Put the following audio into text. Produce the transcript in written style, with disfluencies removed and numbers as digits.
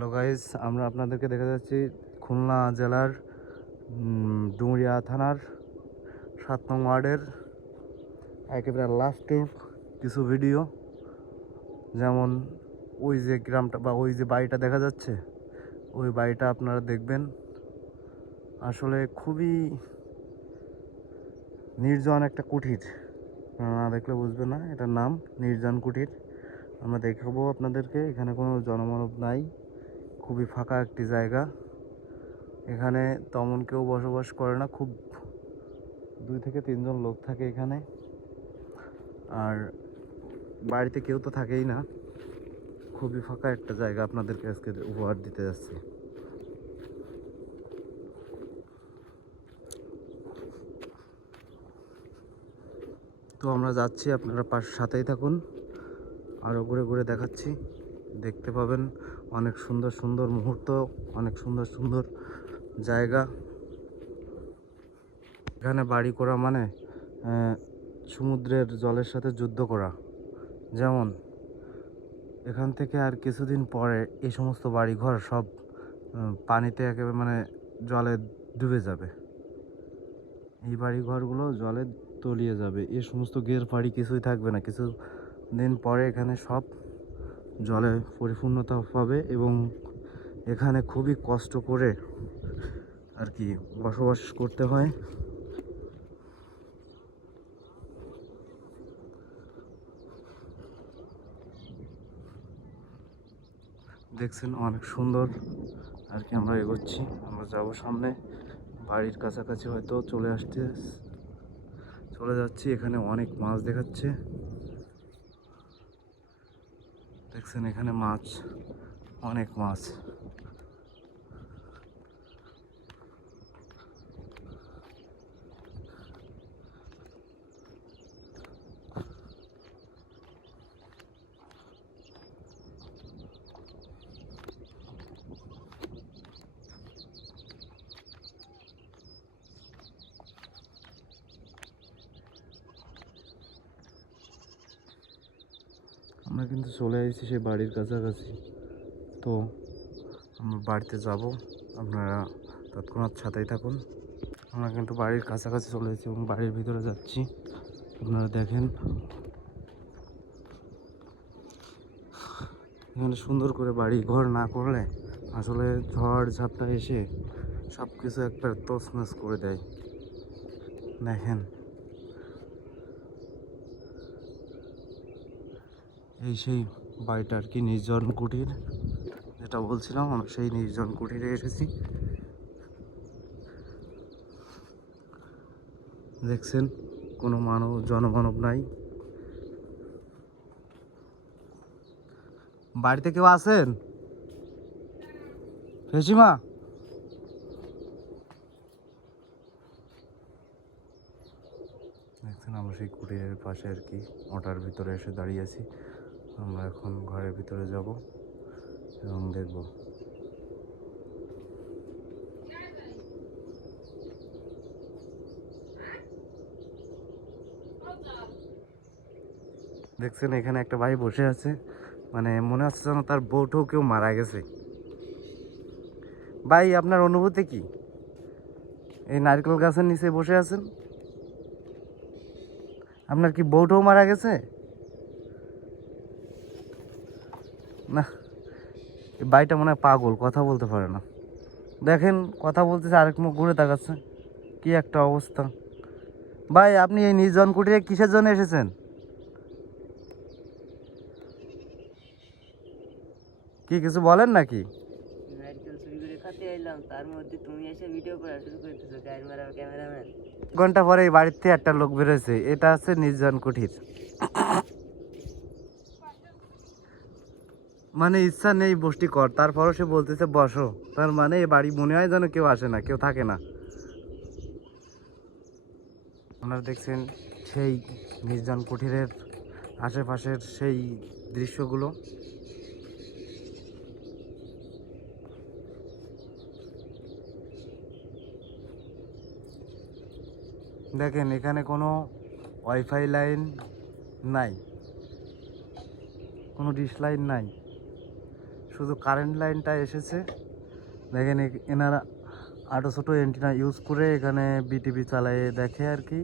Hello guys, আমরা আপনাদেরকে দেখা যাচ্ছি খুলনা জেলার ডুমুরিয়া থানার 7 নং ওয়ার্ডের একেবারে লাস্টের কিছু ভিডিও। যেমন ওই যে গ্রামটা বা ওই যে বাড়িটা দেখা যাচ্ছে, ওই বাড়িটা আপনারা দেখবেন। আসলে খুবই নির্জন একটা কুঠির, না দেখলে বুঝবে না এটার নাম নির্জন কুঠির। আমরা দেখাবো আপনাদেরকে। এখানে কোনো জনমানব নাই, খুবই ফাঁকা একটি জায়গা। এখানে তেমন কেউ বসবাস করে না, খুব 2 থেকে 3 জন লোক থাকে এখানে। আর বাড়িতে কেউ তো থাকেই না, খুবই ফাঁকা একটা জায়গা আপনাদেরকে আজকে উপহার দিতে যাচ্ছি। তো আমরা যাচ্ছি, আপনারা সাথেই থাকুন, আরও ঘুরে ঘুরে দেখাচ্ছি। দেখতে পাবেন অনেক সুন্দর সুন্দর মুহূর্ত, অনেক সুন্দর সুন্দর জায়গা। এখানে বাড়ি করা মানে সমুদ্রের জলের সাথে যুদ্ধ করা। যেমন এখান থেকে আর কিছুদিন পরে এই সমস্ত বাড়িঘর সব পানিতে একেবারে মানে জলে ডুবে যাবে। এই বাড়িঘরগুলো জলে তলিয়ে যাবে, এই সমস্ত গের বাড়ি কিছুই থাকবে না। কিছু দিন পরে এখানে সব জলে পরিপূর্ণতা পাবে এবং এখানে খুবই কষ্ট করে আর কি বসবাস করতে হয়। দেখছেন অনেক সুন্দর আর কি। আমরা এগোচ্ছি, আমরা যাব সামনে, বাড়ির কাছাকাছি হয়তো চলে যাচ্ছি। এখানে অনেক মাছ দেখাচ্ছে, দেখছেন এখানে মাছ, অনেক মাছ। আমরা কিন্তু চলে এসেছি সেই বাড়ির কাছাকাছি। তো আমরা বাড়িতে যাব, আপনারা তৎক্ষণাৎ সাথেই থাকুন। আমরা কিন্তু বাড়ির কাছাকাছি চলে এসেছি এবং বাড়ির ভিতরে যাচ্ছি। আপনারা দেখেন এখানে সুন্দর করে বাড়ি ঘর না করলে আসলে ঝড় ঝাপটা এসে সব কিছু একবার তছনছ করে দেয়। দেখেন এই সেই বাড়িটা আর কি, নির্জন কুটির যেটা বলছিলাম, আমরা সেই নির্জন কুটিরে এসেছি। দেখছেন কোনো জনমানব নাই। বাড়িতে কেউ আছেন? ফেসিমা, দেখছেন আমরা সেই কুটিরের পাশে আর কি ওটার ভিতরে এসে দাঁড়িয়ে আছি। আমরা এখন ঘরের ভিতরে যাব এবং দেখব। দেখছেন এখানে একটা ভাই বসে আছে, মানে মনে হচ্ছে যেন তার বউটাও কেউ মারা গেছে। ভাই আপনার অনুভূতি কি? এই নারকেল গাছের নিচে বসে আছেন, আপনার কি বউটাও মারা গেছে? না, এই ভাইটা মনে হয় পাগল, কথা বলতে পারে না। দেখেন কথা বলতেছে, আরেক মুখ ঘুরে তাকাচ্ছে, কি একটা অবস্থা। ভাই আপনি এই নির্জন কুটিরে কিসের জন্য এসেছেন? কি কিছু বলেন নাকি? নারকেল চুরি করে খাতে আইলাম, তার মধ্যে তুমি এসে ভিডিও করা শুরু করতেছো, গায়ের মারা ক্যামেরাম্যান। ঘন্টা পরে এই বাড়িতে একটা লোক বেরোয়েছে, এটা হচ্ছে নির্জন কুঠির। মানে ইচ্ছা নেই বসটি কর, তারপরও সে বলতেছে বসো। তার মানে এই বাড়ি মনে হয় যেন কেউ আসে না, কেউ থাকে না। আপনারা দেখছেন সেই নির্জন কুঠিরের আশেপাশের সেই দৃশ্যগুলো। দেখেন এখানে কোনো ওয়াইফাই লাইন নাই, কোনো ডিশ লাইন নাই, শুধু কারেন্ট লাইনটা এসেছে। দেখেন এনারা আটো ছোটো অ্যান্টেনা ইউজ করে এখানে বিটিভি চালায়ে দেখে আর কি।